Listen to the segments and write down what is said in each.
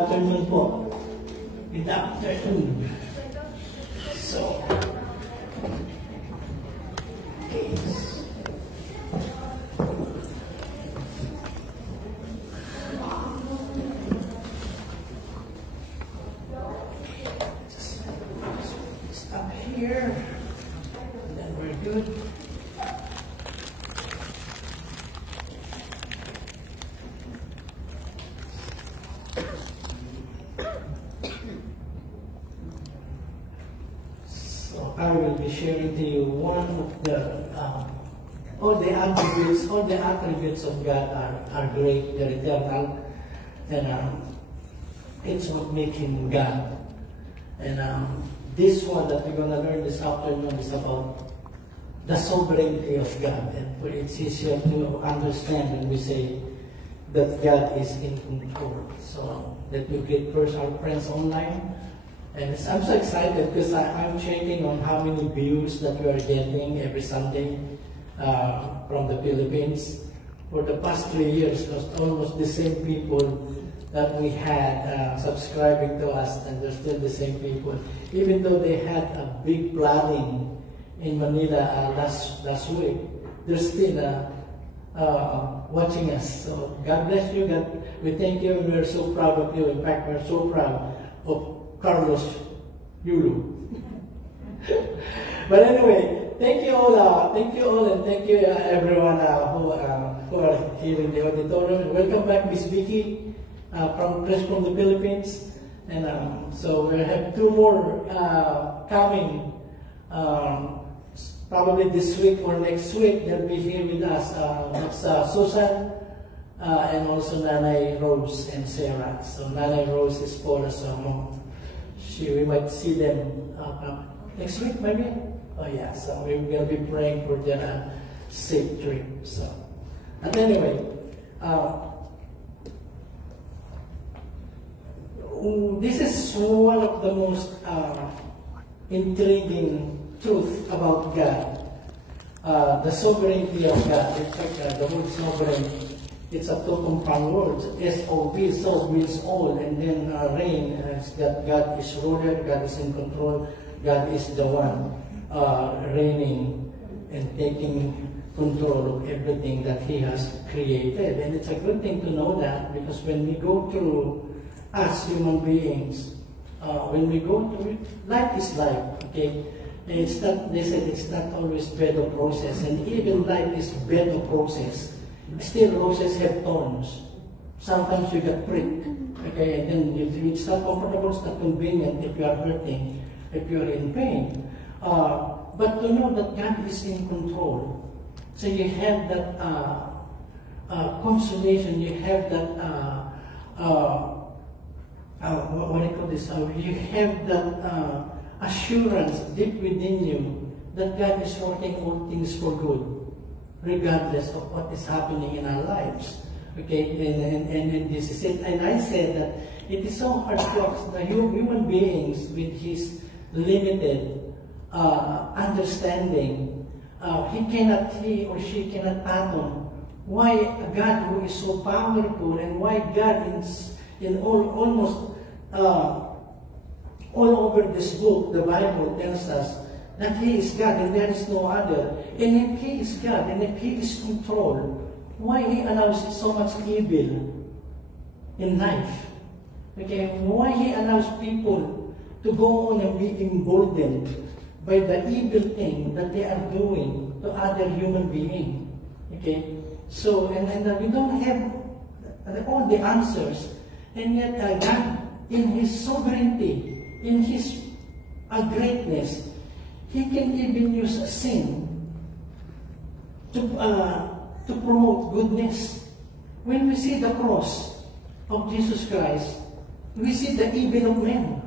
Afternoon po. Good afternoon. So, okay. Just stop here. And then we're good. I will be sharing to you one of the all the attributes of God are great, they're eternal, and it's what makes Him God. And this one that we're gonna learn this afternoon is about the sovereignty of God, and it's easier to understand when we say that God is in control. So let me greet first our friends online. And I'm so excited because I'm checking on how many views that we are getting every Sunday from the Philippines. For the past 3 years, it was almost the same people that we had subscribing to us, and they're still the same people. Even though they had a big flooding in Manila last week, they're still watching us. So God bless you. We thank you. We're so proud of you. In fact, we're so proud of Carlos Yulo. But anyway, thank you all, and thank you everyone who are here in the auditorium. And welcome back, Miss Vicky, from the Philippines. And so we have 2 more coming, probably this week or next week. They'll be here with us. It's Susan, and also Nanay Rose and Sarah. So Nanay Rose is for us. We might see them next week, maybe. Oh yeah, so we will be praying for their safe trip. So, and anyway, this is one of the most intriguing truth about God, the sovereignty of God. In fact, the word sovereign, it's a 2 compound word. S-O-V, so means all, and then reign, that God is ruler, God is in control, God is the one reigning and taking control of everything that He has created. And it's a good thing to know that, because when we go through, as human beings, when we go through, life is life, okay? It's not, they said it's not always bed of roses, and even life is bed of roses. Still, roses have thorns. Sometimes you get pricked, okay, and then it's not comfortable, it's not convenient if you are hurting, if you are in pain. But to know that God is in control, so you have that consolation, you have that what do you call this? You have that assurance deep within you that God is working all things for good, regardless of what is happening in our lives. Okay, and this is it. And I said that it is so hard for the human beings with his limited understanding. He or she cannot fathom why a God who is so powerful, and why God in almost all over this book, the Bible tells us that He is God and there is no other. And if He is God and if He is control, why He allows so much evil in life? Okay, why He allows people to go on and be emboldened by the evil thing that they are doing to other human beings? Okay, so and we don't have all the answers, and yet God, in His sovereignty, in His greatness, He can even use sin to promote goodness. When we see the cross of Jesus Christ, we see the evil of men.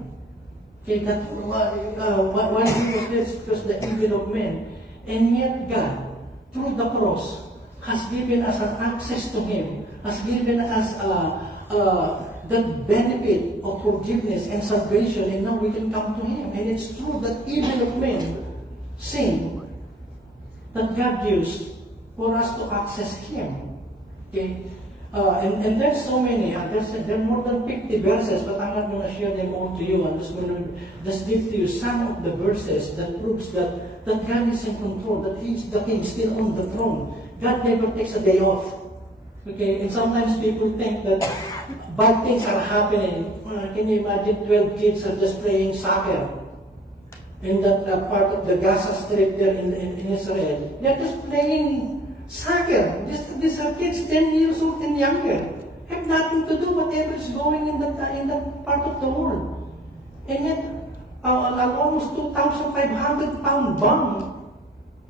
Okay, that why He was this? Because the evil of men. And yet God, through the cross, has given us an access to Him, has given us the benefit of forgiveness and salvation, and now we can come to Him. And it's true that evil of men, sin, that God used for us to access Him. Okay? And there's so many, there are more than 50 verses, but I'm not going to share them all to you. I'm just going to just give to you some of the verses that proves that God is in control, that He's the King, still on the throne. God never takes a day off. Okay, and sometimes people think that bad things are happening. Can you imagine 12 kids are just playing soccer in that part of the Gaza Strip there in Israel? They're just playing soccer. These are kids 10 years old and younger. Have nothing to do whatever is going in that part of the world. And yet, an almost 2,500-pound bomb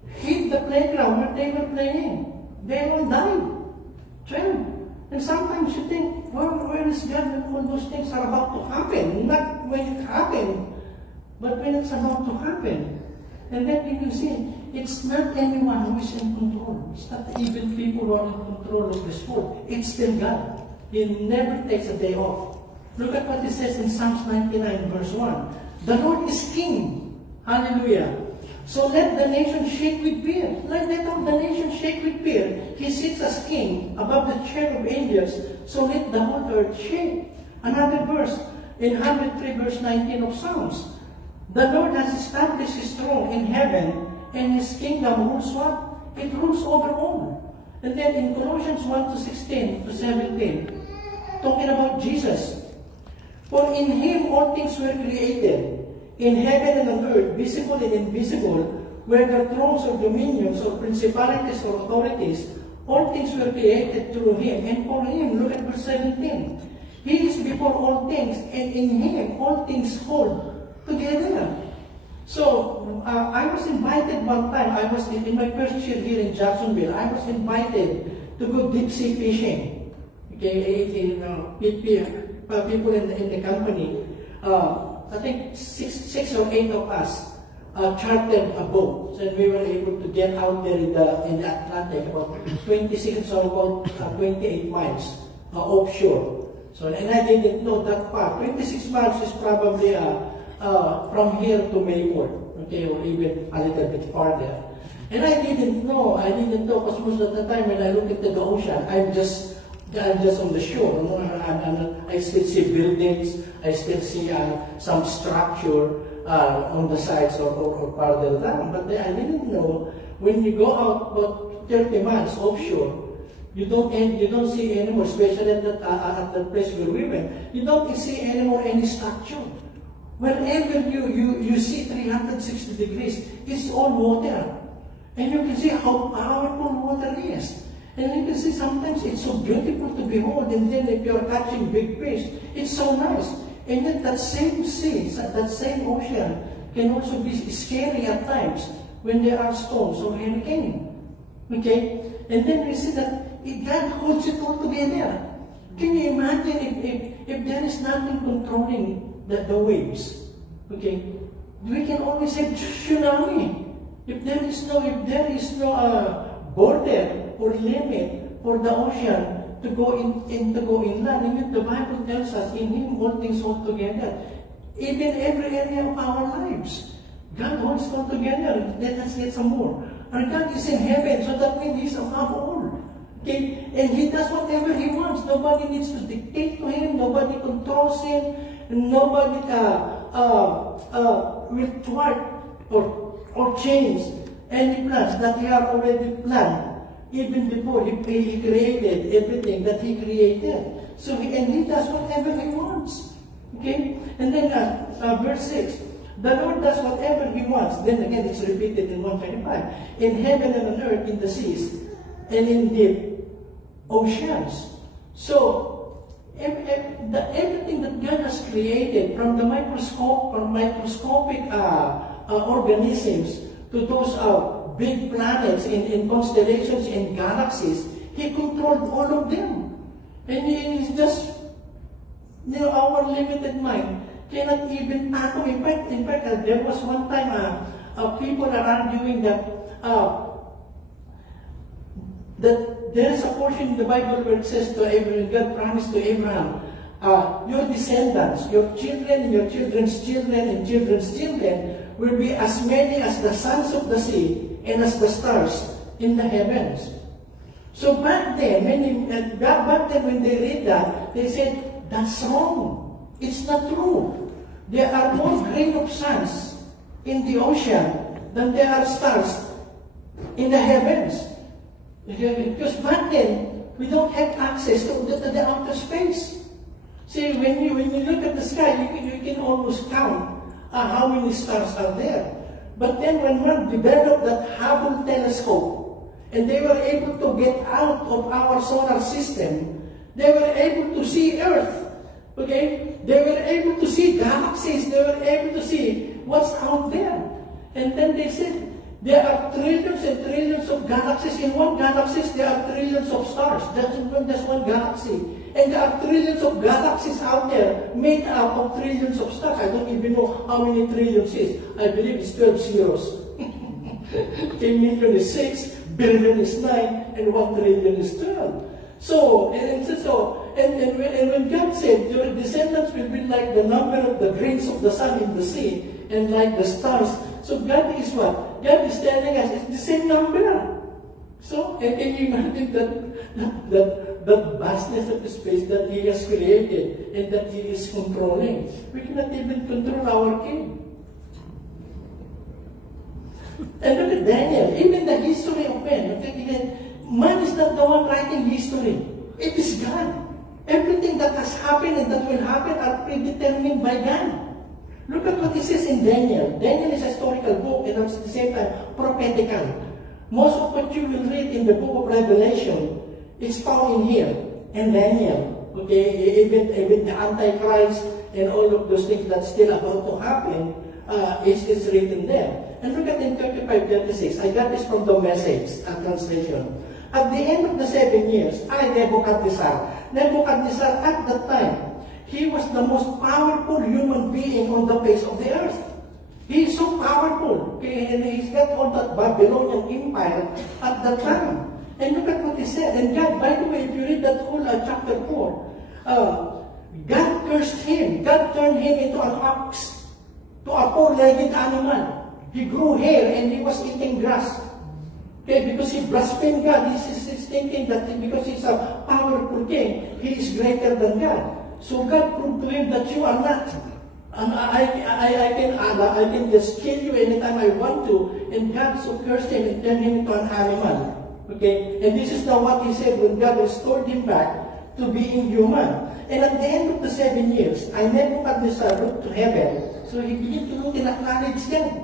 hit the playground where they were playing. They all died. 12. And sometimes you think, well, where is God when all those things are about to happen? Not when it happened, but when it's about to happen. And then you see, it's not anyone who is in control. It's not even people who are in control of this world. It's still God. He never takes a day off. Look at what it says in Psalms 99, verse 1. The Lord is King. Hallelujah. So let the nation shake with fear. Let the nation shake with fear. He sits as King above the chair of angels. So let the whole earth shake. Another verse in 103, verse 19 of Psalms. The Lord has established His throne in heaven, and His kingdom rules what? It rules over all. And then in Colossians 1:16 to 17, talking about Jesus. For in Him all things were created, in heaven and on earth, visible and invisible, whether thrones or dominions or principalities or authorities, all things were created through Him and for Him. Look at verse 17. He is before all things, and in Him all things hold together. So, I was invited one time. I was in my first year here in Jacksonville. I was invited to go deep sea fishing. Okay, people in the company. I think six or eight of us chartered a boat, and we were able to get out there in the Atlantic, about 26 or about 28 miles offshore. So, and I didn't know that part. 26 miles is probably from here to Mayport, okay, or even a little bit farther. And I didn't know, because most of the time when I look into the ocean, I'm just on the shore. I still see buildings, I still see some structure on the sides or farther down. But I didn't know, when you go out about 30 miles offshore, you don't see anymore, especially at the place where we went, you don't see anymore any structure. Wherever you see 360 degrees, it's all water. And you can see how powerful water is. And you can see sometimes it's so beautiful to behold, and then if you're catching big fish, it's so nice. And then that same sea, that same ocean, can also be scary at times when there are storms or hurricane. Okay? And then we see that God holds it all together. Can you imagine if there is nothing controlling the waves? Okay? We can always say tsunami. If there is no border or limit for the ocean to go inland, and yet the Bible tells us in Him all things hold together. Even every area of our lives, God holds it all together. Let us get some more. Our God is in heaven, so that means He's above all. Okay? And He does whatever He wants. Nobody needs to dictate to Him. Nobody controls Him. Nobody will thwart or change any plans that He had already planned. Even before He created everything that He created. So He does whatever He wants. Okay? And then verse 6. The Lord does whatever He wants. Then again, it's repeated in 125. In heaven and on earth, in the seas, and in deep oceans. So, everything that God has created, from the microscopic organisms to those big planets in constellations and galaxies, He controlled all of them. And it's just, our limited mind cannot even tackle. In fact, there was one time people are arguing that there is a portion in the Bible where it says to Abraham, God promised to Abraham, your descendants, your children, your children's children, and children's children will be as many as the sands of the sea and as the stars in the heavens. So back then, when they read that, they said, that's wrong. It's not true. There are more grain of sands in the ocean than there are stars in the heavens. Because back then, we don't have access to the outer space. See, when you look at the sky, you can almost count how many stars are there. But then when one developed that Hubble telescope, and they were able to get out of our solar system, they were able to see Earth. Okay? They were able to see galaxies. They were able to see what's out there. And then they said, there are trillions and trillions of galaxies. In one galaxy, there are trillions of stars. That's one galaxy. And there are trillions of galaxies out there made up of trillions of stars. I don't even know how many trillions is. I believe it's 12 zeros. Okay, million is 6, billion is 9, and 1 trillion is 12. So, and when God said, your descendants will be like the number of the grains of the sun in the sea, and like the stars. So God is what? God is telling us it's the same number. So, and can you imagine that vastness of the space that He has created and that He is controlling? We cannot even control our king. And look at Daniel, even the history of man. Man is not the one writing history. It is God. Everything that has happened and that will happen are predetermined by God. Look at what it says in Daniel. Daniel is a historical book and at the same time prophetical. Most of what you will read in the book of Revelation is found in here, in Daniel. Okay, even the Antichrist and all of those things that's still about to happen is written there. And look at in 35:36. I got this from the Message translation. At the end of the 7 years, Nebuchadnezzar at that time, he was the most powerful human being on the face of the earth. He is so powerful. Okay, and he's got all that Babylonian empire at that time. And look at what he said. And God, by the way, if you read that whole chapter 4, God cursed him. God turned him into an ox, to a four-legged animal. He grew hair and he was eating grass. Okay, because he blasphemed God. He's thinking that because he's a powerful king, he is greater than God. So God proved to him that you are not. And I can just kill you anytime I want to. And God so cursed him and turned him into an animal. Okay, and this is now what he said when God restored him back to being human. And at the end of the 7 years, Nebuchadnezzar looked to heaven. So he began to look and acknowledge God.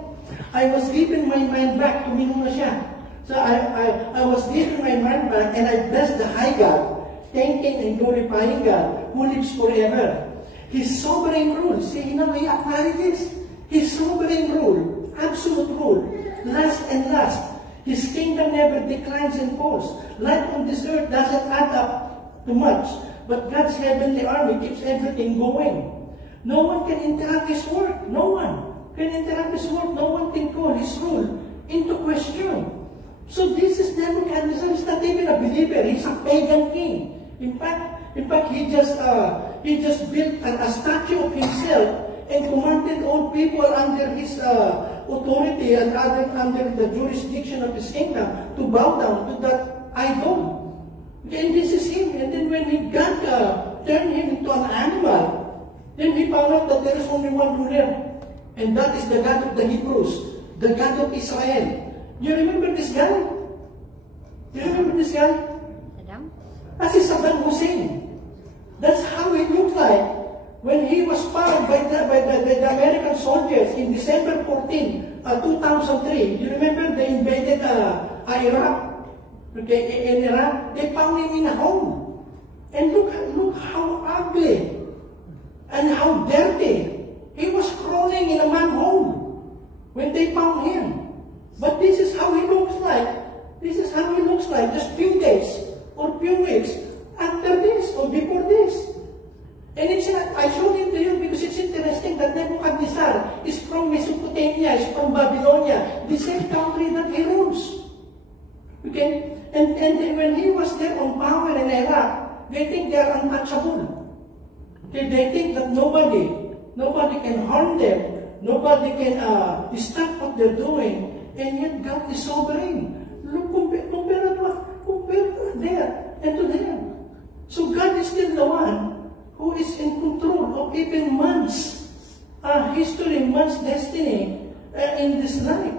I was given my mind back to minuna siya. So I was given my mind back and I blessed the high God, thanking and glorifying God who lives forever. His sovereign rule, see, now he acknowledges His sovereign rule, absolute rule, last and last. His kingdom never declines and falls. Life on this earth doesn't add up to much, but God's heavenly army keeps everything going. No one can interrupt His work. No one can interrupt His work. No one can call His rule into question. So this is Nebuchadnezzar. He's not even a believer. He's a pagan king. In fact, he just built a statue of himself and commanded all people under his authority and under the jurisdiction of his kingdom to bow down to that idol. And this is him. And then when God turned him into an animal, then he found out that there is only one ruler. And that is the God of the Hebrews, the God of Israel. You remember this guy? You remember this guy? Saddam? That's Saddam Hussein. That's how he looked like when he was found by the American soldiers in December 14, 2003. You remember they invaded Iraq? Okay, in Iraq, they found him in a home. And look how ugly and how dirty. He was crawling in a man's home when they found him. But this is how he looks like. This is how he looks like just few days or few weeks after this or before this. And I showed it to you because it's interesting that Nebuchadnezzar is from Mesopotamia, is from Babylonia, the same country that he rules. Okay? And when he was there on power in Iraq, they think they are untouchable. Okay? They think that nobody can harm them, nobody can stop what they're doing. And yet God is sovereign. Look, compare there and to them. So God is still the one who is in control of even man's history, man's destiny in this life.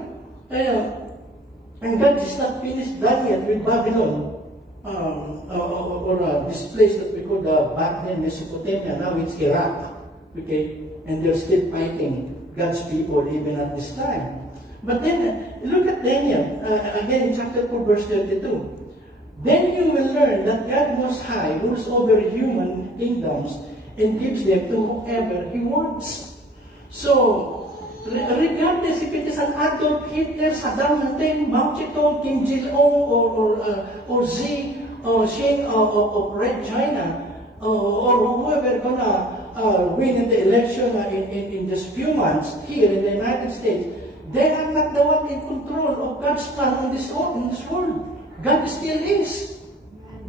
And God is not finished done yet with Babylon, or this place that we call back then Mesopotamia. Now it's Iraq. Okay, and they're still fighting God's people even at this time. But then look at Daniel again in chapter 4, verse 32. Then you will learn that God Most High rules over human kingdoms and gives them to whoever He wants. So, regardless if it is an Adolf Hitler, Saddam Hussein, Mao Zedong, Kim Jong-un, or Xi, or Xi of Red China, or whoever gonna win in the election in just few months here in the United States, they are not the one in control of God's plan on this world. God still is.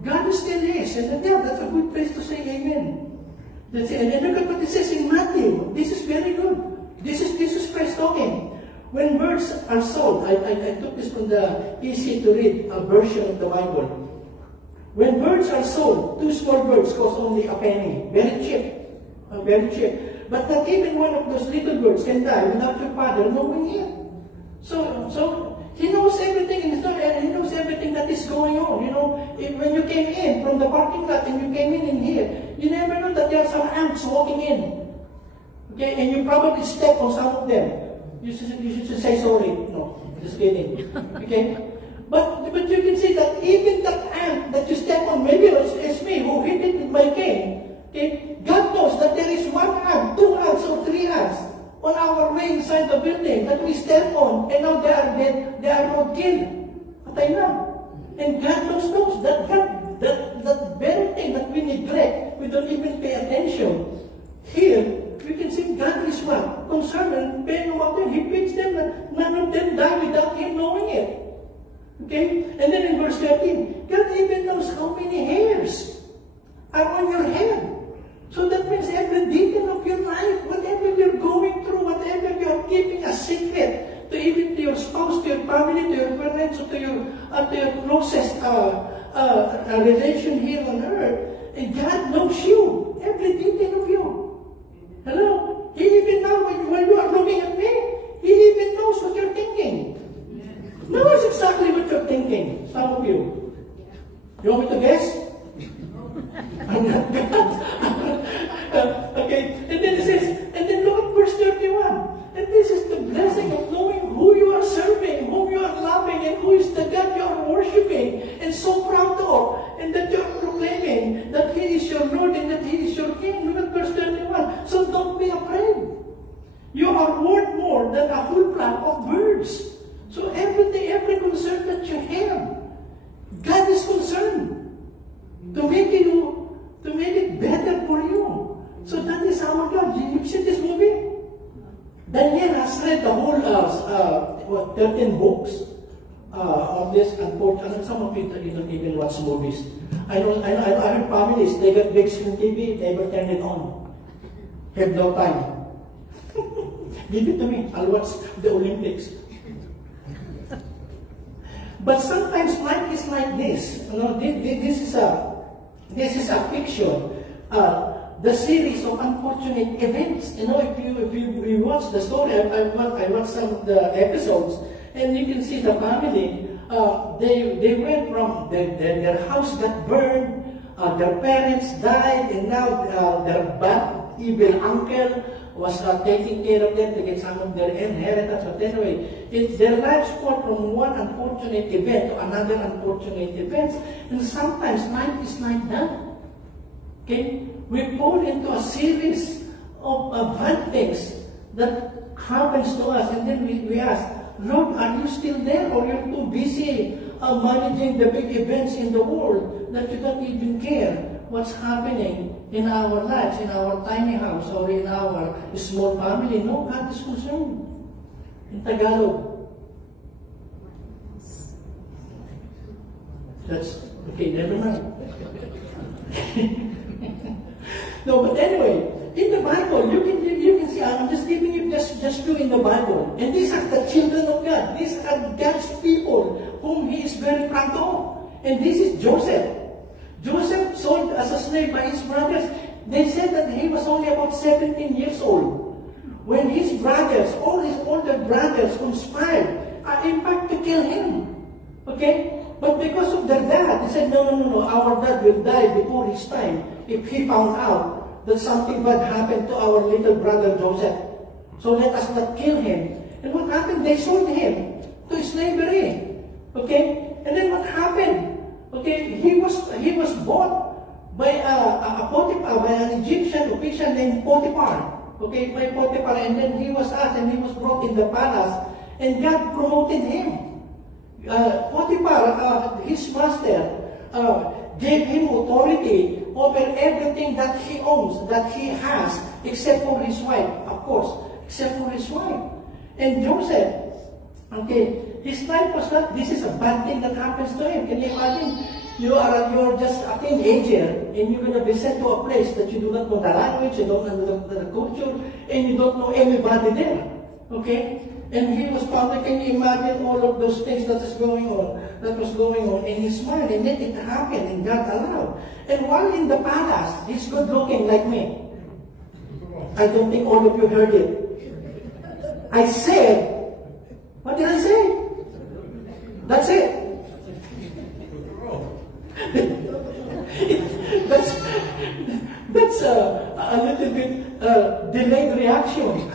God still is. And yeah, that's a good place to say amen. And then look at what it says in Matthew. This is very good. This is Jesus Christ talking. When birds are sold, I took this from the easy to read version of the Bible. When birds are sold, 2 small birds cost only a penny. Very cheap. Very cheap. But not even one of those little birds can die without your father knowing it. So He knows everything in His life, and He knows everything that is going on. You know, when you came in from the parking lot and you came in here, you never know that there are some ants walking in. Okay, and you probably step on some of them. You should say sorry. No, just kidding. Okay, but you can see that even that ant that you step on, maybe it's me who hit it with my cane. Okay, God knows that there is 1 ant, 2 ants, or 3 ants on our way inside the building that we step on, and now they are dead, they are not killed. Patay na. And God knows that very thing that we neglect, we don't even pay attention. Here, we can see God is what? Concerned and paying about them. He picks them, and none of them die without Him knowing it. Okay? And then in verse 13, God even knows how many hairs are on your head. So that means every detail of your life, whatever you're going through, whatever you're keeping a secret, to even to your spouse, to your family, to your parents, or to your closest relation here on earth, and God knows you, every detail of you. Hello? He even knows when you are looking at me, He even knows what you're thinking. Knows exactly what you're thinking, some of you. You want me to guess? I'm not God. Okay, and then it says, and then look at verse 31. And this is the blessing of knowing who you are serving, whom you are loving, and who is the God you are worshiping, and so proud of, and that you are proclaiming that He is your Lord and that He is your King. Look at verse 31. So don't be afraid. You are worth more than a whole flock of birds. So everything, every concern that you have, God is concerned to make it better for you. So that is our God. You've seen this movie? Daniel has read the whole 13 books of this. Unfortunately, some of it you don't even watch movies. I heard families, they got big screen TV, they never turn it on. Have no time. Give it to me. I'll watch the Olympics. But sometimes life is like this. You know, this is a picture. The series of unfortunate events. You know, if you watch the story, I watched some of the episodes, and you can see the family. They went from their house got burned, their parents died, and now their bad, evil uncle was taking care of them to get some of their inheritance. But anyway, their lives go from one unfortunate event to another unfortunate event, and sometimes life is like that. Okay, we fall into a series of bad things that happens to us, and then we ask, Lord, are you still there, or you're too busy managing the big events in the world that you don't even care what's happening in our lives, in our tiny house, or in our small family? No, God is concerned. In Tagalog. That's, okay, never mind. No, but anyway, in the Bible, you can see, I'm just giving you just two in the Bible. And these are the children of God. These are God's people whom He is very proud of. And this is Joseph. Joseph sold as a slave by his brothers. They said that he was only about 17 years old. When his brothers, all his older brothers conspired, in fact, to kill him. Okay? But because of their dad, they said, no, our dad will die before his time if he found out that something bad happened to our little brother Joseph. So let us not kill him. And what happened? They sold him to slavery. Okay? And then what happened? Okay, he was bought by Potiphar, by an Egyptian official named Potiphar. Okay, by Potiphar, and then he was asked, and he was brought in the palace, and God promoted him. Potiphar, his master, gave him authority over everything that he owns, that he has, except for his wife, of course, except for his wife. And Joseph, okay, his life was not, this is a bad thing that happens to him. Can you imagine? You're just a teenager, and you're going to be sent to a place that you do not know the language, you don't know the culture, and you don't know anybody there. Okay? And he was probably, can you imagine all of those things that was going on in his mind, and yet it happened, and God allowed. And while in the palace, he's good looking like me. I don't think all of you heard it. I said, what did I say? That's it. that's a little bit delayed reaction.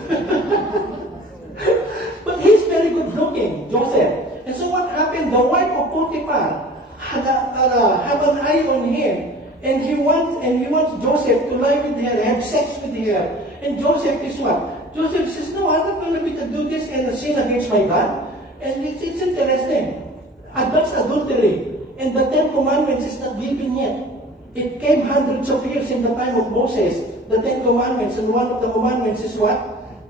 But he's very good looking, Joseph. And so what happened? The wife of Potiphar had an eye on him, and he wants Joseph to lie with her, have sex with her. And Joseph is what? Joseph says, no, I'm not going to do this and sin against my God. And it's interesting. Advanced adultery and the 10 Commandments is not given yet. It came hundreds of years in the time of Moses, the 10 Commandments, and one of the commandments is what?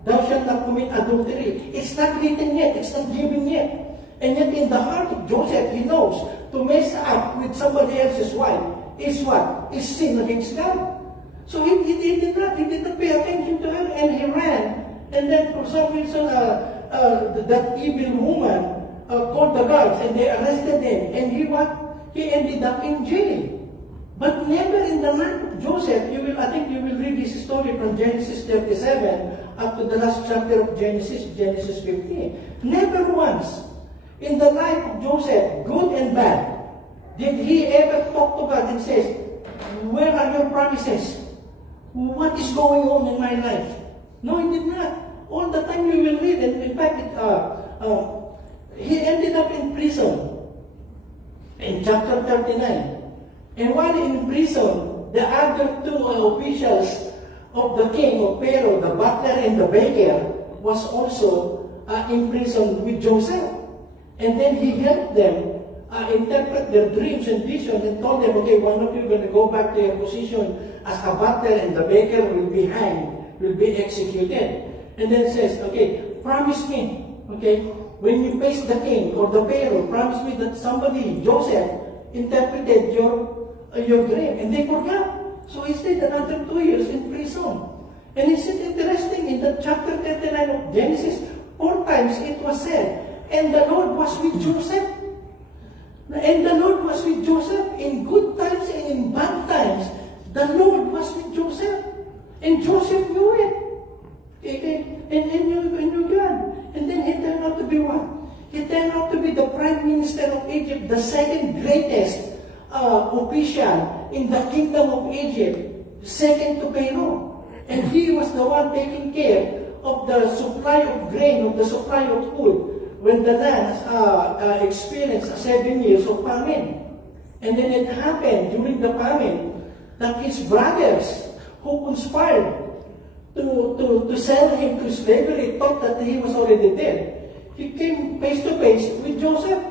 Thou shalt not commit adultery. It's not written yet. It's not given yet. And yet in the heart of Joseph, he knows to mess up with somebody else's wife is what? Is sin against God. So he did not pay attention to her, and he ran. And then for some reason, that evil woman called the guards, and they arrested him. And he ended up in jail. But never in the life of Joseph, I think you will read this story from Genesis 37 up to the last chapter of Genesis 15. Never once in the life of Joseph, good and bad, did he ever talk to God and says, where are your promises? What is going on in my life? No, he did not. All the time we will read, and in fact, he ended up in prison in chapter 39. And while in prison, the other two officials of the king, of Pharaoh, the butler and the baker, was also in prison with Joseph. And then he helped them interpret their dreams and visions and told them, okay, one of you is going to go back to your position as a butler, and the baker will be hanged, will be executed. And then says, okay, promise me, okay, when you face the king or the Pharaoh, promise me that somebody, Joseph, interpreted your dream. And they forgot. So he stayed another 2 years in prison. And it's interesting, in the chapter 39 of Genesis, 4 times it was said, and the Lord was with Joseph. And the Lord was with Joseph in good times and in bad times. The Lord was with Joseph. And Joseph knew it. And knew God. And then he turned out to be what? He turned out to be the Prime Minister of Egypt, the second greatest official in the kingdom of Egypt, second to Pharaoh. And he was the one taking care of the supply of grain, of the supply of food, when the land experienced 7 years of famine. And then it happened during the famine that his brothers who conspired to sell him to slavery thought that he was already dead. He came face to face with Joseph.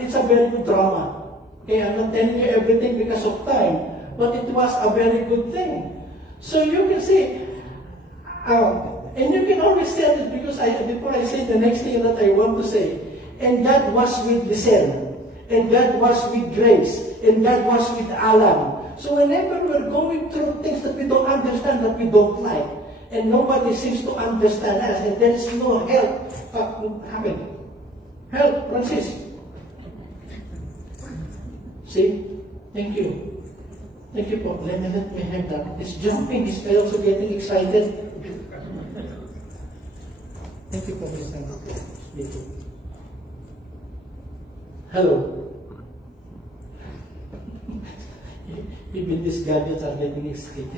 It's a very good drama. Okay, I'm not telling you everything because of time, but it was a very good thing. So you can see, and you can always tell it because before I say the next thing that I want to say, and God was with Lisel, and God was with Grace, and God was with Alan. So whenever we're going through things that we don't understand, that we don't like, and nobody seems to understand us, and there is no help. Help, Francis. See? Thank you. Thank you po. Let me have that. It's jumping. This guy also getting excited. Thank you po, Mr. Hello. Even these gadgets are getting excited.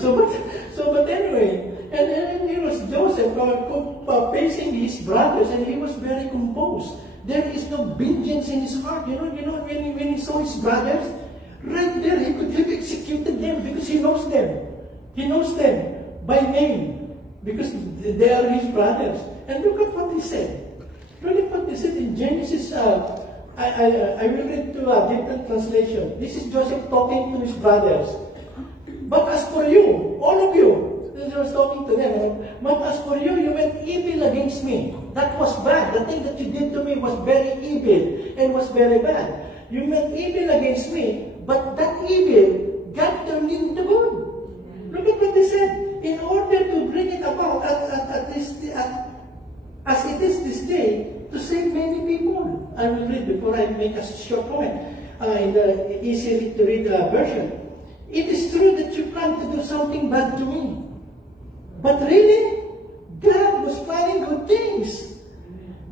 But anyway, and it was Joseph facing his brothers, and he was very composed. There is no vengeance in his heart. You know, when he saw his brothers, right there, he could have executed them because he knows them. He knows them by name because they are his brothers. And look at what he said. Look at what he said in Genesis. I will read to a different translation. This is Joseph talking to his brothers. But as for you, all of you, he was talking to them, but as for you, you meant evil against me. That was bad. The thing that you did to me was very evil and was very bad. You meant evil against me, but that evil, God turned into good. Look at what he said. In order to bring it about as it is this day, to save many people. I will read before I make a short comment in the easy to read version. It is true that you plan to do something bad to me. But really, God was planning good things.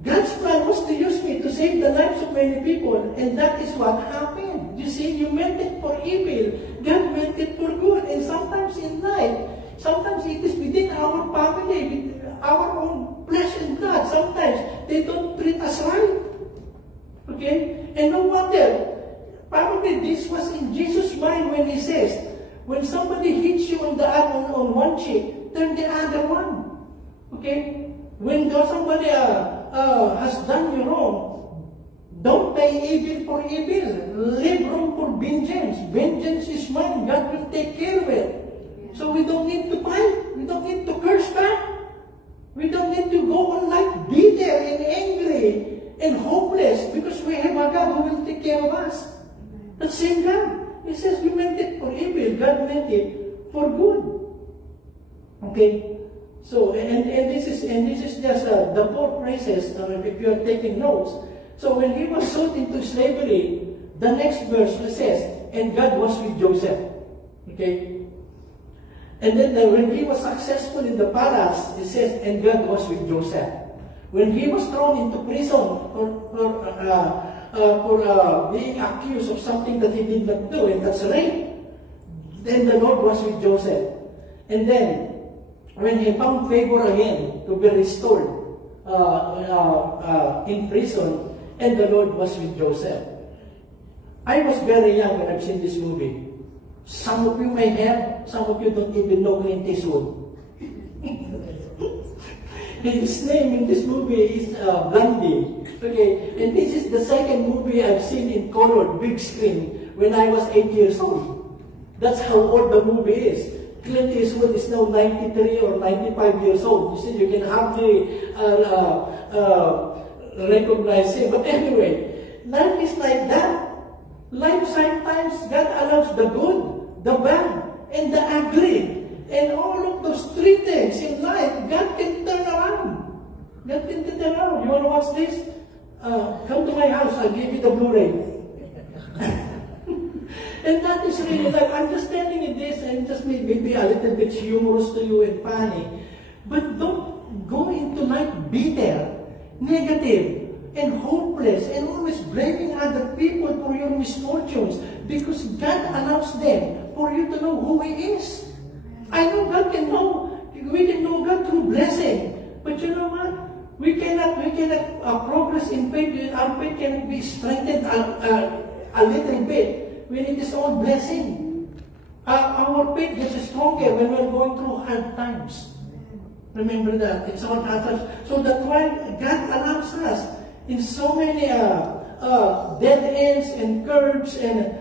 God's plan was to use me to save the lives of many people, and that is what happened. You see, you meant it for evil. God meant it for good. And sometimes in life, sometimes it is within our family, with our own flesh and blood. Sometimes they don't treat us right. Okay? And no wonder, probably this was in Jesus' mind when he says, when somebody hits you on one cheek, turn the other one. Okay? When somebody has done you wrong, don't pay evil for evil. Leave room for vengeance. Vengeance is mine. God will take care of it. So we don't need to fight. We don't need to curse back. We don't need to go on like bitter and angry and hopeless because we have a God who will take care of us. The same God. He says we meant it for evil. God meant it for good. Okay? So, and this is just the four phrases, if you are taking notes. So when he was sold into slavery, the next verse says, and God was with Joseph. Okay? And then when he was successful in the palace, it says, and God was with Joseph. When he was thrown into prison for being accused of something that he did not do, and that's rape, then the Lord was with Joseph. And then, when he found favor again to be restored in prison, and the Lord was with Joseph. I was very young when I've seen this movie. Some of you may have, some of you don't even know Clint Eastwood. His name in this movie is Blondie. Okay, and this is the second movie I've seen in color, big screen, when I was 8 years old. That's how old the movie is. Clint Eastwood is now 93 or 95 years old. You see, you can hardly recognize him. But anyway, life is like that. Life sometimes God allows the good, the bad, and the ugly. And all of those three things in life, God can turn around. God can turn around. You want to watch this? Come to my house, I'll give you the Blu-ray. And that is really like, I'm just telling you this and just maybe a little bit humorous to you and funny. But don't go into life bitter, negative, and hopeless, and always blaming other people for your misfortunes, because God allows them for you to know who He is. I know God can know, we can know God through blessing, but you know what? We cannot progress in faith. Our faith can be strengthened a little bit when it is all blessing. Our faith gets stronger when we're going through hard times. Remember that. It's all hard times. So that's why God allows us in so many dead ends and curves and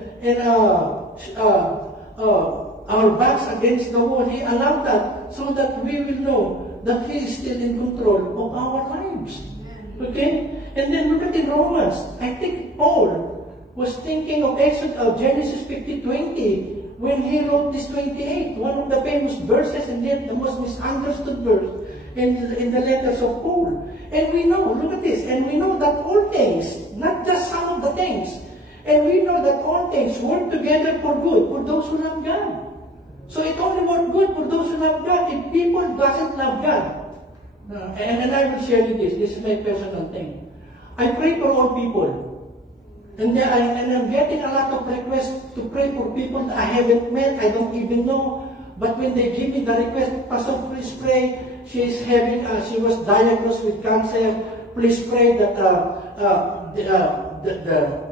our backs against the wall. He allowed that so that we will know that He is still in control of our lives. Okay? And then look at in Romans. I think Paul was thinking of Genesis 50:20 when he wrote this 28, one of the famous verses and yet the most misunderstood verse in the letters of Paul. And we know, look at this, and we know that all things, not just some of the things, And we know that all things work together for good for those who love God. So it only works good for those who love God. If people doesn't love God, and I will share you this. This is my personal thing. I pray for all people. And I'm getting a lot of requests to pray for people that I haven't met, I don't even know. But when they give me the request, Pastor, please pray. She was diagnosed with cancer. Please pray that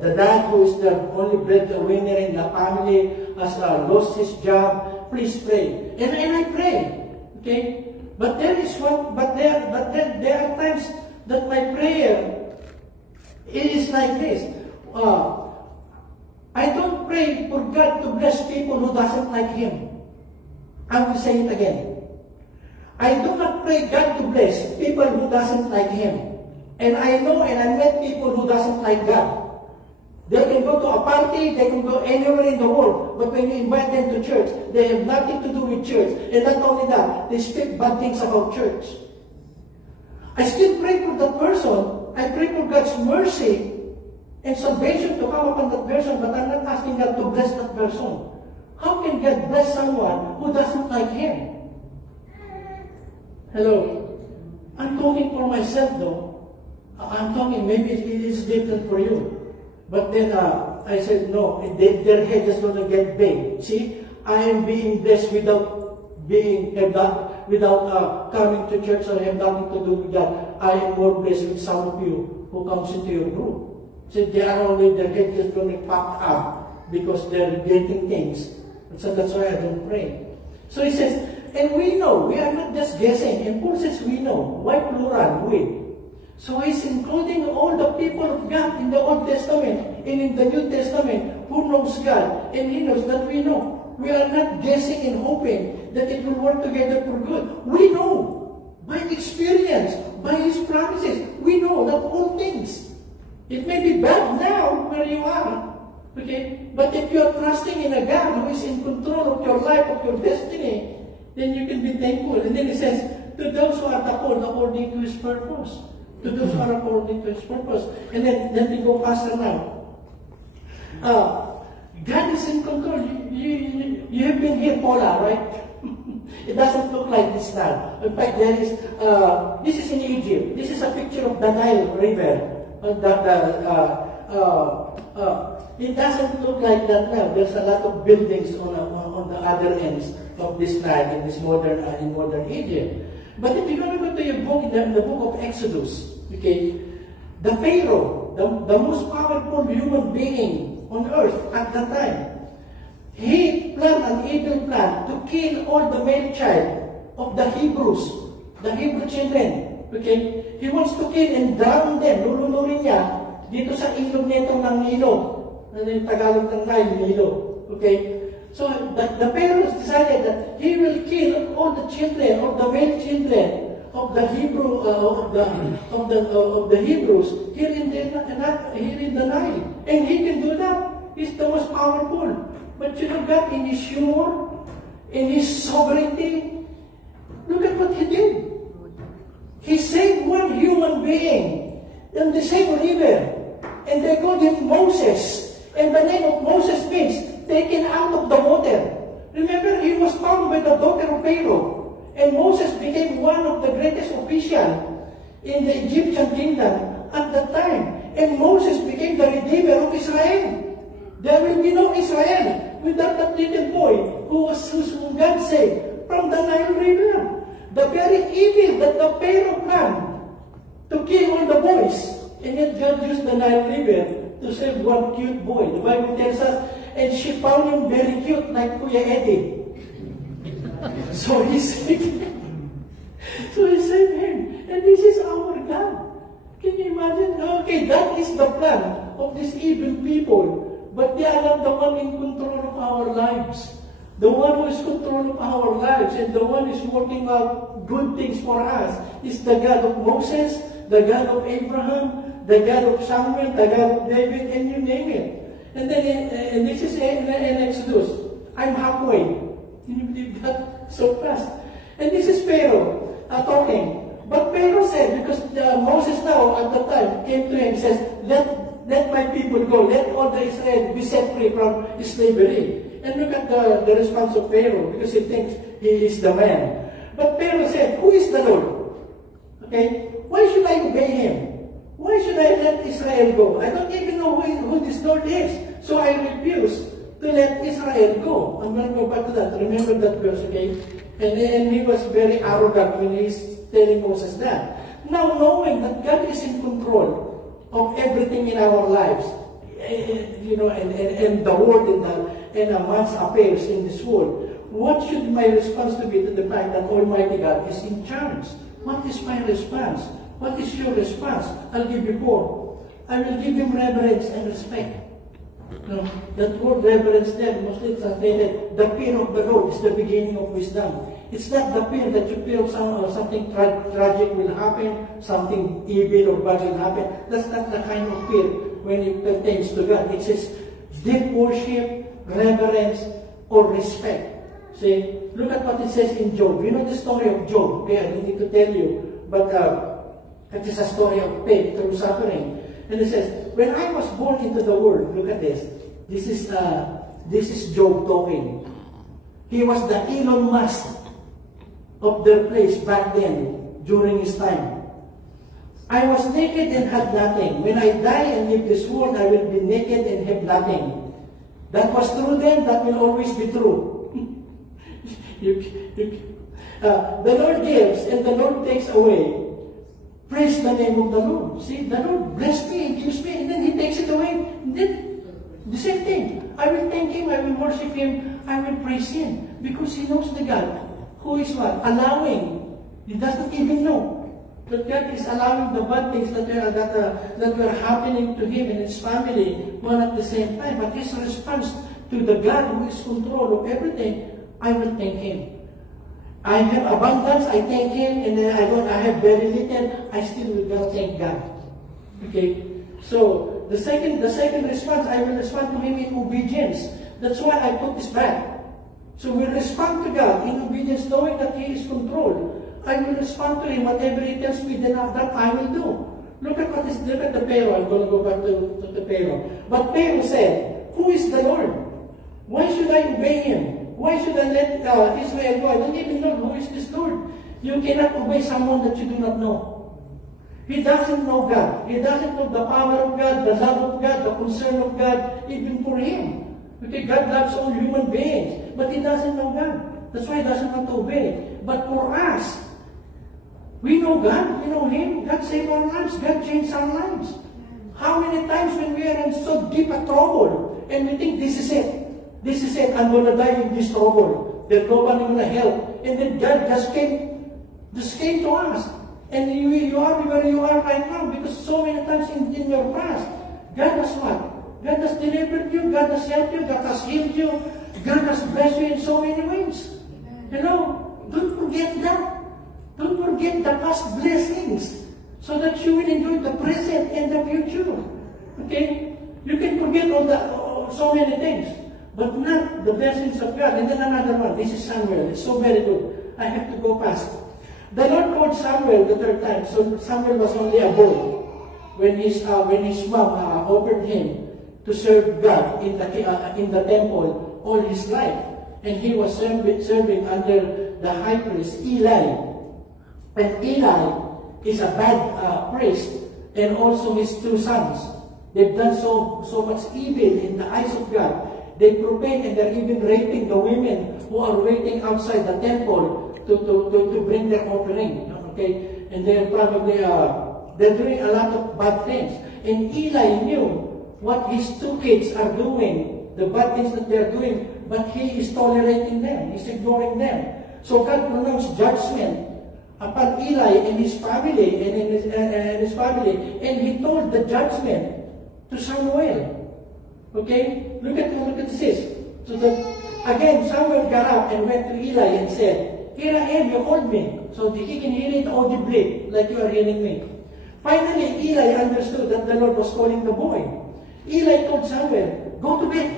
the dad who is the only breadwinner in the family has lost his job. Please pray. And I pray. Okay? But there are times that my prayer is like this. I don't pray for God to bless people who doesn't like Him. I will say it again. I do not pray God to bless people who doesn't like Him. And I know and I met people who doesn't like God. They can go to a party, they can go anywhere in the world, but when you invite them to church, they have nothing to do with church. And not only that, they speak bad things about church. I still pray for that person. I pray for God's mercy and salvation to come upon that person, but I'm not asking God to bless that person. How can God bless someone who doesn't like Him? Hello? I'm talking for myself though. I'm talking, maybe it is different for you. But then I said, no, their head is going to get big. See, I am being blessed without coming to church or have nothing to do with that. I am more blessed with some of you who comes into your group. So they are only, their head is going to pop up because they're getting things. So that's why I don't pray. So he says, and we know, we are not just guessing. And Paul says we know. Why plural? We. So he's including all the people of God in the Old Testament and in the New Testament who knows God. And He knows that we know. We are not guessing and hoping that it will work together for good. We know. By experience, by His promises, we know that all things. It may be bad now where you are. Okay? But if you are trusting in a God who is in control of your life, of your destiny, then you can be thankful. And then He says, to those who are called according to His purpose. To those who are according to His purpose. And then let me go faster now. God is in control. You have been here, Paula, right? It doesn't look like this now. In fact, there is, this is in Egypt. This is a picture of the Nile River. It doesn't look like that now. There's a lot of buildings on the other ends of this Nile in this modern Egypt. But if you're going to go to your book, the book of Exodus, okay, the Pharaoh, the most powerful human being on earth at that time, he planned an evil plan to kill all the male child of the Hebrews, the Hebrew children. Okay? He wants to kill and drown them, lulunurin niya dito sa ilog nito ng Nilo. Ano yung Tagalog ng Nile, Nilo. Okay? So the Pharaoh decided that he will kill all the children, all the male children of the Hebrew, of the Hebrews here in the Nile, and he can do that. He's the most powerful. But you know God, in His humor, in His sovereignty, look at what He did. He saved one human being in the same river, and they called him Moses. And the name of Moses means taken out of the water. Remember, he was found by the daughter of Pharaoh. And Moses became one of the greatest officials in the Egyptian kingdom at that time. And Moses became the redeemer of Israel. There will be no Israel without that little boy whom God saved from the Nile River. The very evil that the Pharaoh planned to kill all the boys. And yet God used the Nile River to save one cute boy. The Bible tells us, and she found him very cute, like Kuya Eddie. So he saved him. And this is our God. Can you imagine? Okay, that is the plan of these evil people. But they are not the one in control of our lives. The one who is in control of our lives and the one who is working out good things for us is the God of Moses, the God of Abraham, the God of Samuel, the God of David, and you name it. And then this is in Exodus. I'm halfway. Can you believe that? So fast. And this is Pharaoh talking. But Pharaoh said, because Moses now at the time came to him and says, let let my people go. Let all the Israel be set free from slavery. And look at the response of Pharaoh, because he thinks he is the man. But Pharaoh said, who is the Lord? Okay? Why should I obey him? Why should I let Israel go? I don't even know who this Lord is. So I refuse to let Israel go. I'm going to go back to that. Remember that verse, okay? And he was very arrogant when he's telling Moses that. Now, knowing that God is in control of everything in our lives, you know, and the world and man's affairs in this world, what should my response to be to the fact that Almighty God is in charge? What is my response? What is your response? I'll give you four. I will give him reverence and respect. You know, that word reverence there, mostly translated, the fear of the Lord is the beginning of wisdom. It's not the fear that you feel something tragic will happen, something evil or bad will happen. That's not the kind of fear when it pertains to God. It says deep worship, reverence, or respect. See, look at what it says in Job. You know the story of Job. Okay, I don't need to tell you, but it is a story of faith through suffering. And it says, when I was born into the world, look at this. This is Job talking. He was the Elon Musk of their place back then, during his time. I was naked and had nothing. When I die and leave this world, I will be naked and have nothing. That was true then, that will always be true. The Lord gives and the Lord takes away. Praise the name of the Lord. See, the Lord bless me and gives me, and then He takes it away. And then, the same thing. I will thank Him, I will worship Him, I will praise Him. Because He knows the God who is what? Allowing. He doesn't even know that God is allowing the bad things that are happening to him and his family, one at the same time. But his response to the God who is control of everything, I will thank Him. I have abundance, I thank Him, and then I have very little, I still will thank God. Okay? So the second response, I will respond to Him in obedience. That's why I put this back. So we respond to God in obedience, knowing that He is controlled. I will respond to Him, whatever He tells me, then that I will do. Look at the Pharaoh. I'm going to go back to the Pharaoh. But Pharaoh said, who is the Lord? Why should I obey Him? Why should I let Israel go? I don't even know who is this Lord. You cannot obey someone that you do not know. He doesn't know God. He doesn't know the power of God, the love of God, the concern of God, even for him. Okay, God loves all human beings, but He doesn't know God. That's why He doesn't want to obey. But for us, we know God, we know Him. God saved our lives. God changed our lives. How many times when we are in so deep a trouble, and we think this is it. This is it, I'm going to die in this trouble. There's nobody going to help. And then God just came to us. And you are where you are right now, because so many times in your past, God has what? God has delivered you, God has helped you, God has healed you, God has blessed you in so many ways. Hello? Don't forget that. Don't forget the past blessings, so that you will enjoy the present and the future. Okay? You can forget so many things, but not the blessings of God. And then another one. This is Samuel. It's so very good. I have to go fast. The Lord called Samuel the third time. So Samuel was only a boy when his mom offered him to serve God in the temple all his life, and he was serving under the high priest Eli. And Eli is a bad priest, and also his two sons. They've done so much evil in the eyes of God. They profane, and they're even raping the women who are waiting outside the temple to bring their offering. Okay, and they're probably they're doing a lot of bad things. And Eli knew what his two kids are doing, the bad things that they're doing, but he is tolerating them. He's ignoring them. So God pronounced judgment upon Eli and his family and he told the judgment to Samuel. Okay? Look at this. So again, Samuel got up and went to Eli and said, "Here I am, you called me." So he can hear it audibly, like you are hearing me. Finally, Eli understood that the Lord was calling the boy. Eli told Samuel, "Go to bed.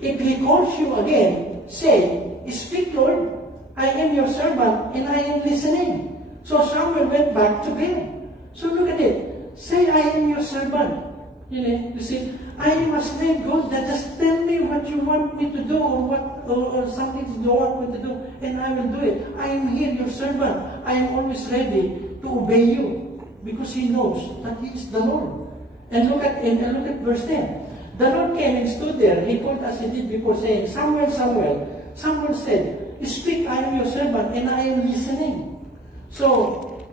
If he calls you again, say, 'Speak, Lord. I am your servant, and I am listening.'" So Samuel went back to bed. So look at it. Say, "I am your servant. You see, I am a slave, God, that just tell me what you want me to do or something you want me to do, and I will do it. I am here, your servant. I am always ready to obey you, because he knows that he is the Lord. And look at verse 10. The Lord came and stood there. He called as he did before, saying, Samuel, Samuel. Samuel said, Speak, I am your servant, and I am listening. So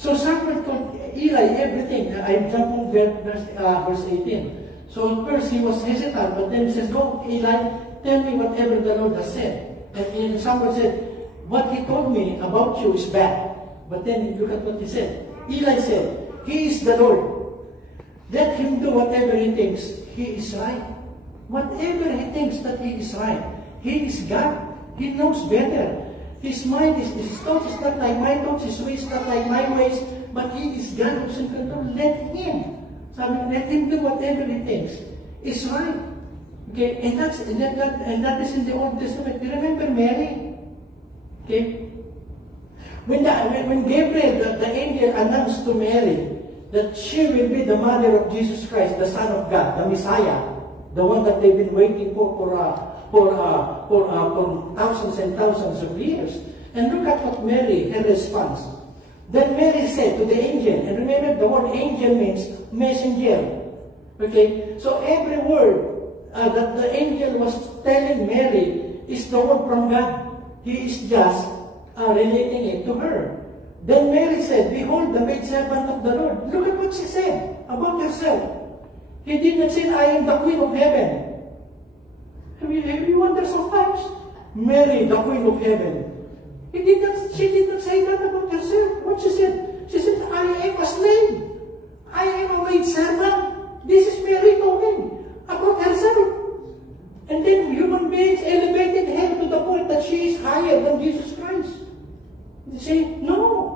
Samuel told Eli everything. I'm jumping verse 18. So at first he was hesitant, but then he says, Go, Eli, tell me whatever the Lord has said. And Samuel said, What he told me about you is bad. But then look at what he said. Eli said, He is the Lord. Let him do whatever he thinks he is right. Whatever he thinks that he is right. He is God. He knows better. His mind his thoughts is not like my thoughts, his ways not like my ways, but he is God who's in control. Let him do whatever he thinks is right. Okay, and that is in the Old Testament. You remember Mary? Okay? When Gabriel, the angel, announced to Mary that she will be the mother of Jesus Christ, the Son of God, the Messiah, the one that they've been waiting for thousands and thousands of years. And look at what Mary, her response. Then Mary said to the angel, and remember the word angel means messenger. Okay, so every word that the angel was telling Mary is the word from God. He is just relating it to her. Then Mary said, Behold, the maidservant of the Lord. Look at what she said about herself. He did not say, I am the Queen of Heaven. Have you wondered sometimes? Mary, the Queen of Heaven. She did not say that about herself. What she said? She said, I am a slave. I am a maidservant. This is Mary talking about herself. And then human beings elevated her to the point that she is higher than Jesus Christ. They say, no.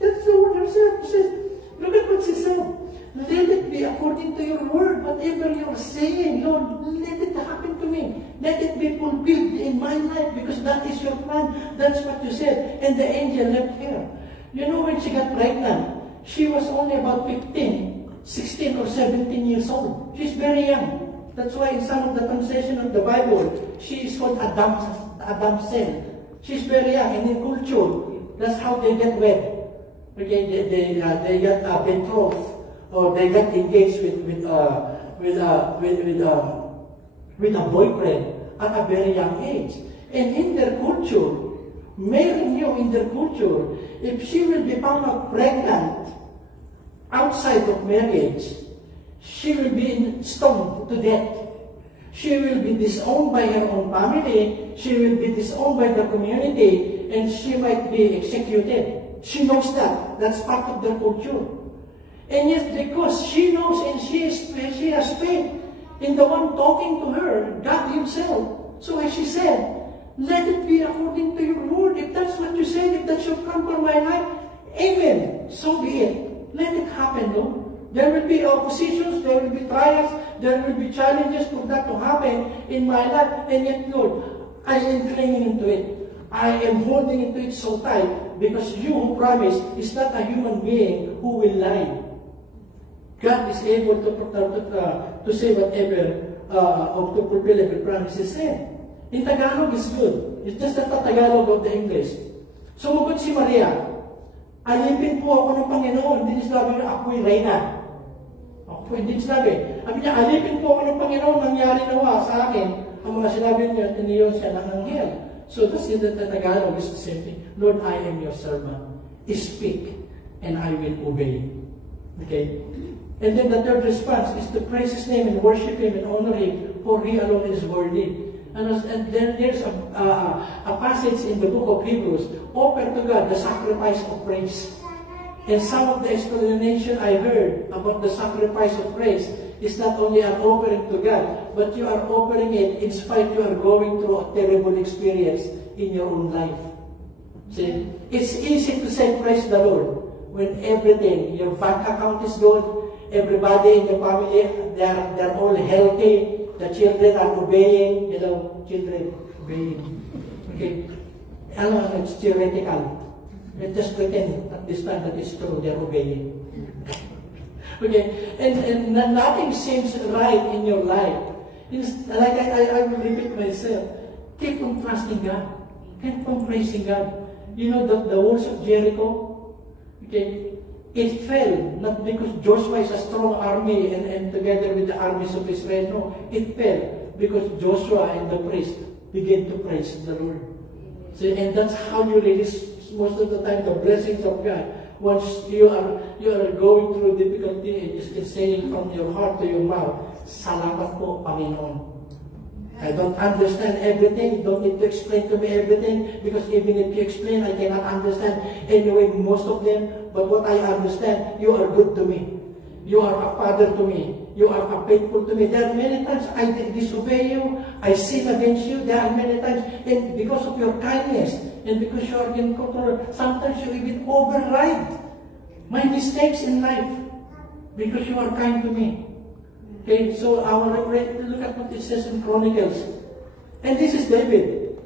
That's the word herself. She says, look at what she said. Let it be according to your word. Whatever you are saying, Lord, let it happen to me. Let it be fulfilled in my life, because that is your plan. That's what you said. And the angel left her. You know, when she got pregnant, she was only about 16 or 17 years old. She's very young. That's why in some of the translation of the Bible, she is called a damsel. She's very young. And in culture, that's how they get wed. Okay, they get betrothed, or they get engaged with a boyfriend at a very young age. And in their culture, Mary knew in their culture, if she will be found out pregnant outside of marriage, she will be stoned to death. She will be disowned by her own family. She will be disowned by the community, and she might be executed. She knows that. That's part of their culture. And yet, because she knows and she has faith in the one talking to her, God Himself. So as she said, let it be according to your word. If that's what you said, if that should come for my life, amen. So be it. Let it happen, Lord. There will be oppositions, there will be trials, there will be challenges for that to happen in my life. And yet, Lord, I am clinging to it. I am holding into it so tight, because you who promised is not a human being who will lie. God is able to say whatever, or to fulfill every promise He said. In Tagalog is good. It's just that the Tagalog of the English. Sumugot si Maria, alipin po ako ng Panginoon. Hindi niya sabi na ako'y reyna. Hindi niya sabi. Sabi niya, alipin po ako ng Panginoon. Nangyari nawa sa akin. Ang mga sinabi niya, tiniyon siya ng anghel. So that's in the Tagalog is the same thing. Lord, I am your servant. Speak, and I will obey. Okay? And then the third response is to praise His name and worship Him and honor Him, for He alone is worthy. And then there's a passage in the book of Hebrews, offer to God the sacrifice of praise. And some of the explanation I heard about the sacrifice of praise is not only an offering to God, but you are offering it in spite you are going through a terrible experience in your own life. See, it's easy to say praise the Lord when everything, your bank account is good, everybody in the family, they're all healthy, the children are obeying, children obeying. Okay, it's theoretical. Let's just pretend at this time that it's true, they're obeying. Okay, and nothing seems right in your life. Like I will repeat myself. Keep on trusting God. Keep on praising God. You know the walls of Jericho? Okay, it fell not because Joshua is a strong army and together with the armies of Israel. No, it fell because Joshua and the priest began to praise the Lord. So, and that's how you release most of the time the blessings of God. Once you are going through difficulty and you're saying from your heart to your mouth, "Salamat po, Panginoon. I don't understand everything. You don't need to explain to me everything because even if you explain, I cannot understand anyway most of them. But what I understand, you are good to me. You are a father to me. You are faithful to me. There are many times I disobey you. I sin against you. There are many times, and because of your kindness and because you are in control, sometimes you even override my mistakes in life because you are kind to me." Okay, so look at what it says in Chronicles. And this is David.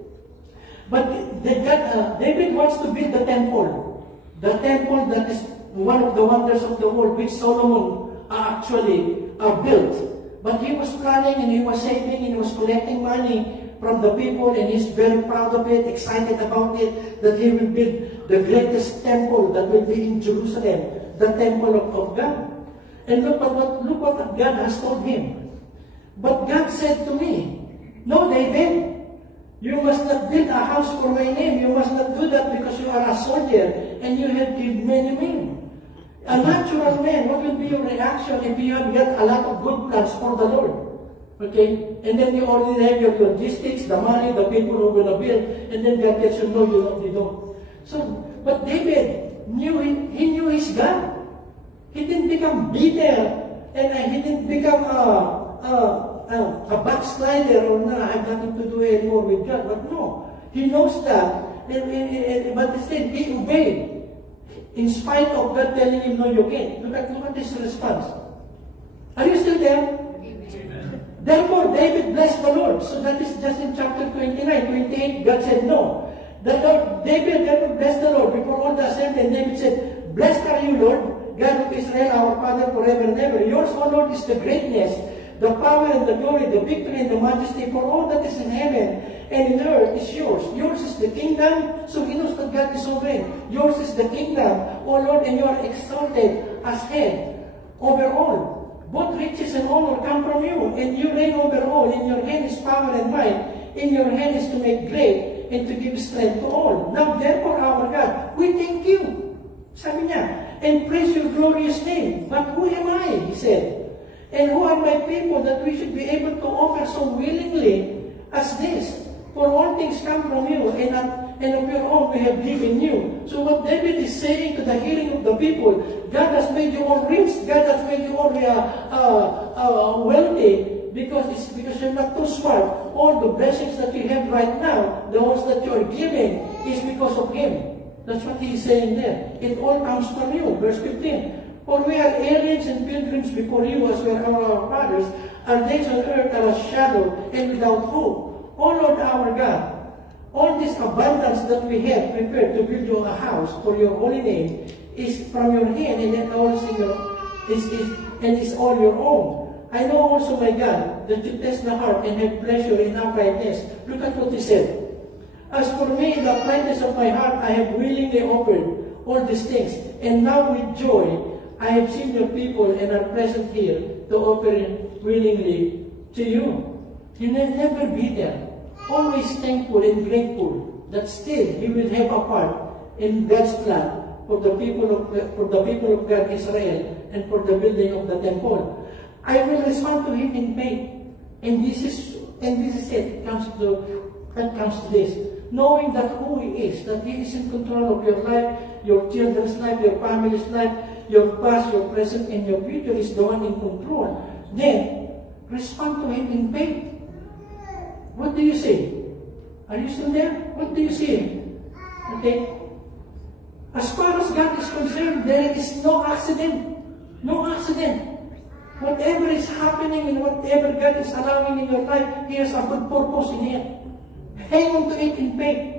But David wants to build the temple. The temple that is one of the wonders of the world, which Solomon actually built. But he was planning and he was saving and he was collecting money from the people, and he's very proud of it, excited about it, that he will build the greatest temple that will be in Jerusalem, the temple of God. And look what God has told him. But God said to me, "No, David, you must not build a house for my name. You must not do that because you are a soldier and you have killed many men." A natural man, what will be your reaction if you have got a lot of good plans for the Lord? Okay? And then you already have your logistics, the money, the people who will build, and then God tells you, "No, you don't." So, but David he knew his God. He didn't become bitter, and he didn't become a backslider, or "No, I have nothing to do anymore with God." But no, he knows that, but instead he obeyed. In spite of God telling him, "No, you can't." Look at his response. Are you still there? Amen. Therefore, David blessed the Lord. So that is just in chapter 29, 28, God said no. David therefore blessed the Lord before all the assembly, and David said, "Blessed are you, Lord, God of Israel, our Father, forever and ever. Yours, O Lord, is the greatness, the power and the glory, the victory and the majesty, for all that is in heaven and in earth is yours. Yours is the kingdom." So he knows that God is sovereign. Yours is the kingdom, O Lord, and you are exalted as head over all. Both riches and honor come from you, and you reign over all. In your hand is power and might. In your hand is to make great and to give strength to all. Now therefore, our God, we thank you. Sabi niya, "and praise your glorious name. But who am I?" he said. "And who are my people that we should be able to offer so willingly as this? For all things come from you, and of your own we have given you." So what David is saying to the hearing of the people, God has made you all rich, God has made you all wealthy, because you're not too smart. All the blessings that you have right now, the ones that you are giving, is because of Him. That's what he is saying there. It all comes from you. Verse 15. "For we are aliens and pilgrims before you, as were our fathers. Our days on earth are a shadow and without hope. O Lord our God, all this abundance that we have prepared to build you a house for your holy name is from your hand, and that all is all your own. I know also, my God, that you test the heart and have pleasure in uprightness." Look at what he said. "As for me, in the uprightness of my heart, I have willingly offered all these things. And now with joy, I have seen your people and are present here to offer willingly to you." You will never be there. Always thankful and grateful that still you will have a part in God's plan for the people of God, Israel, and for the building of the temple. I will respond to Him in faith, and this is it. It comes to this. Knowing that who He is, that He is in control of your life, your children's life, your family's life, your past, your present, and your future is the one in control. Then, respond to Him in faith. What do you say? Are you still there? What do you say? Okay? As far as God is concerned, there is no accident. No accident. Whatever is happening and whatever God is allowing in your life, He has a good purpose in it. Hang on to it in faith.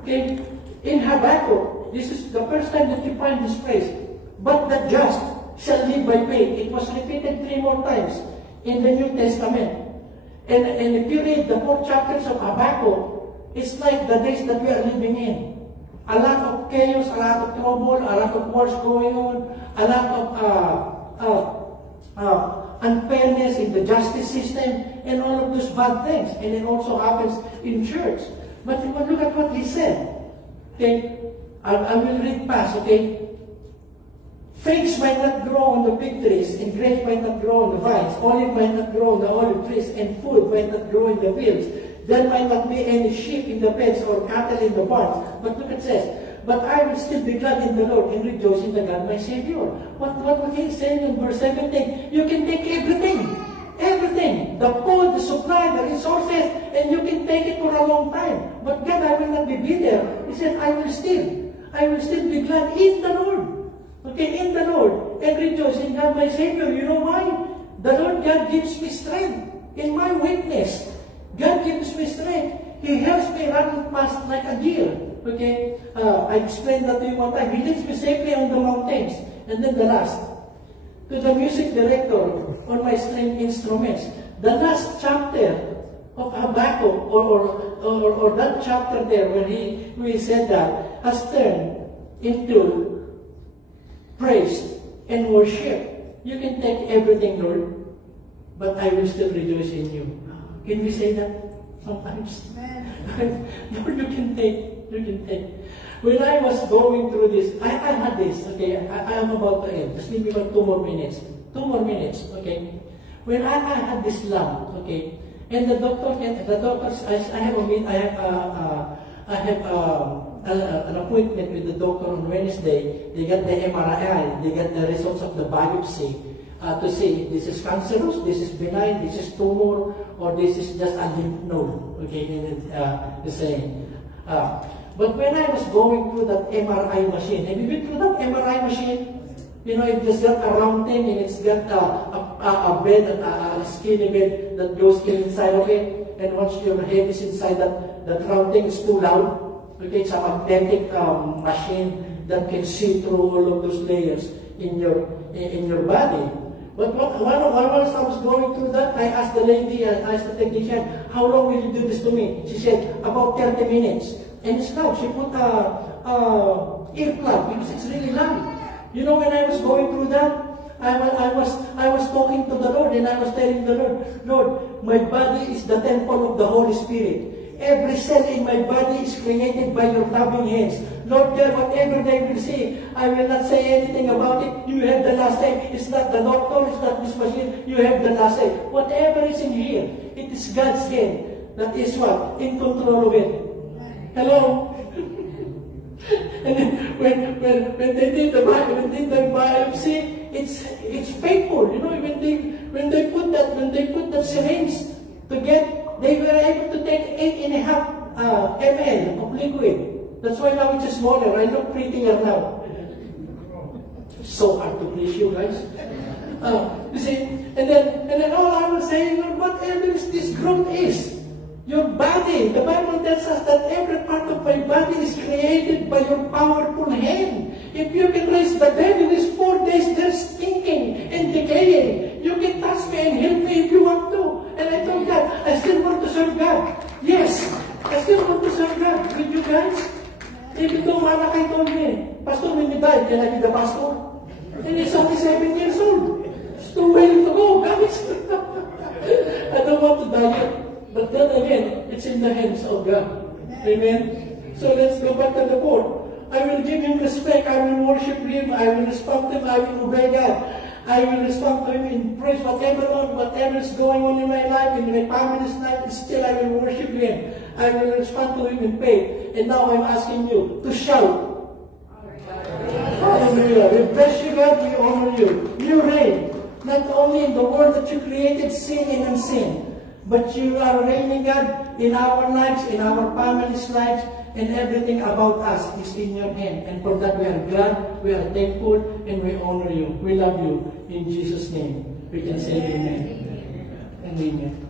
Okay? In Habakkuk, this is the first time that you find this phrase. "But the just shall live by faith. It was repeated 3 more times in the New Testament. And if you read the 4 chapters of Habakkuk, it's like the days that we are living in. A lot of chaos, a lot of trouble, a lot of wars going on, a lot of unfairness in the justice system, and all of those bad things. And it also happens in church. But look at what he said. Okay, I will read past, okay? Figs might not grow on the fig trees, and grapes might not grow on the vines, olive might not grow on the olive trees, and food might not grow in the fields. There might not be any sheep in the pens or cattle in the barns. But look, it says, but I will still be glad in the Lord and rejoice in the God my Savior. What he is saying in verse 17, you can take everything. Everything. The food, the supply, the resources, and you can take it for a long time. But God, I will not be bitter. He said, I will still be glad in the Lord. Okay, in the Lord, and rejoice in God my Savior. You know why? The Lord God gives me strength in my weakness. God gives me strength. He helps me run fast like a deer. Okay, I explained that to you one time. He leads me safely on the mountains. And then the last, to the music director on my string instruments. The last chapter of Habakkuk, or that chapter there when he said that, has turned into praise and worship. You can take everything, Lord, but I will still rejoice in you. Can we say that sometimes? Lord, you can take. When I was going through this, I had this, okay, I am about to end. Just give me about 2 more minutes. 2 more minutes, okay. When I had this lump, okay, and the doctors, I have an appointment with the doctor on Wednesday. They got the MRI, they got the results of the biopsy to see if this is cancerous, this is benign, this is tumor, or this is just a lymph node. Okay, the same. But when I was going through that MRI machine, have you been through that MRI machine? You know, it just got a round thing and it's got a bed, a skinny bed that goes inside of it. And once your head is inside that round thing, it's too loud. Okay, it's a magnetic machine that can see through all of those layers in your body. But once I was going through that, I asked the lady, I asked the technician, how long will you do this to me? She said, about 30 minutes. And it's loud. She put earplug because it's really loud. You know, when I was going through that, I was talking to the Lord and I was telling the Lord, Lord, my body is the temple of the Holy Spirit. Every cell in my body is created by your loving hands. Lord God, whatever they will say, I will not say anything about it. You have the last say. It's not the doctor, it's not this machine. You have the last say. Whatever is in here, it is God's hand that is what? In control of it. Hello? And then when they did the biopsy, it's painful. You know, when they put that syringe to get. They were able to take 8.5 ml of liquid. That's why now it's smaller. I look prettier now. So hard to please you guys. You see, and then all I was saying, Lord, whatever this growth is, your body. The Bible tells us that every part of my body is created by your powerful hand. If you can raise the dead in these 4 days, they're stinking and decaying. You can touch me and help me if you want to. And I told God, I still want to serve God. Yes, I still want to serve God with you guys. Even though Malakay told me, Pastor, when you die, can I be the pastor? And he's only 7 years old. It's too early to go, guys. I don't want to die yet. But then again, it's in the hands of God. Amen? So let's go back to the board. I will give him respect. I will worship him. I will respect him. I will obey God. I will respond to him in praise, whatever is going on in my life, in my family's life, and still I will worship him. I will respond to him in faith. And now I'm asking you to shout. Hallelujah. We bless you, God. We honor you. You reign, not only in the world that you created, seen and unseen, but you are reigning, God, in our lives, in our family's lives, and everything about us is in your hand. And for that we are glad, we are thankful, and we honor you. We love you. In Jesus' name, we can say amen and amen.